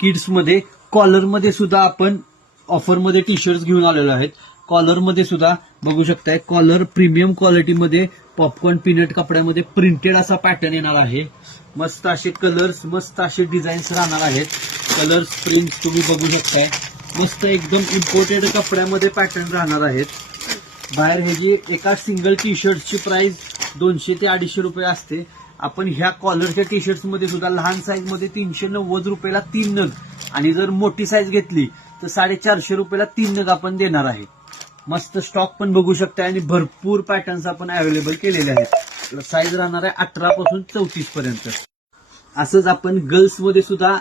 Kids मध्ये collar मध्ये सुद्धा आपण ऑफर मध्ये टी शर्ट घेऊन आलेलो आहेत. कॉलर मध्ये सुद्धा बघू शकताय, कॉलर प्रीमियम क्वालिटीमध्ये पॉपकॉर्न पीनट कपड्यामध्ये प्रिंटेड असा पॅटर्न येणार आहे. मस्त असे कलर्स, मस्त असे डिझाईन्स राहणार आहेत. कलर्स प्रिंट तुम्ही बघू शकताय, मस्त एकदम इम्पोर्टेड कपड्यामध्ये पॅटर्न राहणार आहेत. बाहेर हे जी एका सिंगल टी शर्टची प्राइस 200 ते 250 रुपये असते. आपण ह्या कॉलरच्या टी शर्ट्स मध्ये सुद्धा लहान साईज मध्ये 390 रुपयाला 3 नग आणि जर मोठी साईज घेतली तर 450 रुपयाला 3 नग आपण देणार आहे. मस्त स्टॉक पण बघू शकता आणि भरपूर पॅटर्न्स आपण अवेलेबल केलेले आहेत. साईज राहणार आहे 18 पासून 34 पर्यंत. असंच आपण गर्ल्स मध्ये सुद्धा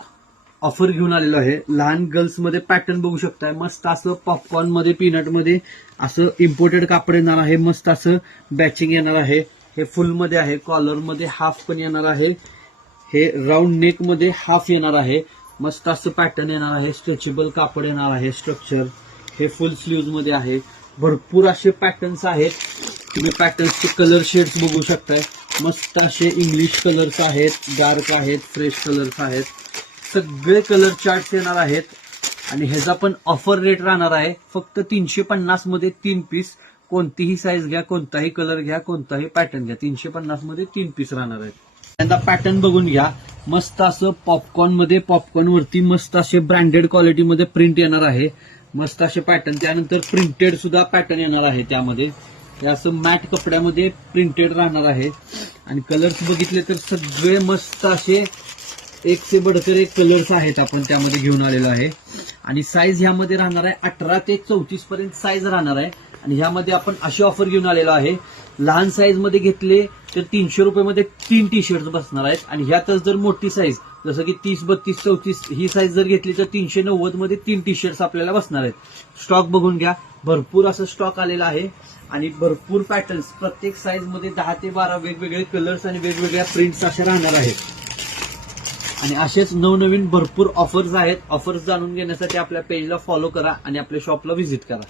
ऑफर घेऊन आलेलो आहे. लहान गर्ल्स मध्ये पॅटर्न बघू शकताय, मस्त असं पॉपकॉर्न मध्ये पीनट मध्ये असं इम्पोर्टेड कापड येणार आहे. मस्त असं बॅचिंग येणार आहे. हे फुल मध्ये आहे, कॉलर मध्ये हाफ पण येणार आहे, हे राऊंड नेक मध्ये हाफ येणार आहे. मस्त असं पॅटर्न येणार आहे, स्ट्रेचेबल कापड येणार आहे स्ट्रक्चर. हे फुल स्लीव्ज मध्ये आहे. भरपूर असे पॅटर्न्स आहेत. तुम्ही पॅटर्न्सचे कलर शेड्स बघू शकताय. मस्त असे इंग्लिश कलर्स आहेत, डार्क आहेत, फ्रेश कलर्स आहेत. सगळे कलर चार्ट्स येणार आहेत आणि ह्याचा पण ऑफर रेट राहणार आहे फक्त 350 मध्ये 3 पीस. कोणतीही साईज घ्या, कोणताही कलर घ्या, कोणताही पॅटर्न घ्या, 350 मध्ये 3 पीस राहणार आहेत. त्यांना पॅटर्न बघून घ्या. मस्त असं पॉपकॉर्न मध्ये, पॉपकॉर्न वरती मस्त असे ब्रँडेड क्वालिटीमध्ये प्रिंट येणार आहे. मस्त असे पॅटर्न, त्यानंतर प्रिंटेड सुद्धा पॅटर्न येणार आहे. त्यामध्ये हे असं मॅट कपड्यामध्ये प्रिंटेड राहणार आहे. आणि कलर्स बघितले तर सगळे मस्त असे एक से बडकर एक कलर्स आहेत आपण त्यामध्ये घेऊन आलेलो आहे. आणि साईज ह्यामध्ये राहणार आहे 18 ते 34 पर्यंत साईज राहणार आहे. आणि ह्यामध्ये आपण अशी ऑफर घेऊन आलेलो आहे, लहान साईज मध्ये घेतले तर 300 रुपयामध्ये 3 टी शर्ट बसणार आहेत. आणि ह्यातच जर मोठी साईज जसं की 30, 32, 34 ही साईज जर घेतली तर 390 मध्ये 3 टी शर्ट्स आपल्याला बसणार आहेत. स्टॉक बघून घ्या, भरपूर असं स्टॉक आलेला आहे आणि भरपूर पॅटर्न्स. प्रत्येक साईज मध्ये 10 ते 12 वेगवेगळे कलर्स आणि वेगवेगळ्या प्रिंट्स अशा राहणार आहेत. आणि असेच नवनवीन भरपूर ऑफर्स आहेत. ऑफर्स जाणून घेण्यासाठी आपल्या पेजला फॉलो करा आणि आपल्या शॉपला व्हिजिट करा.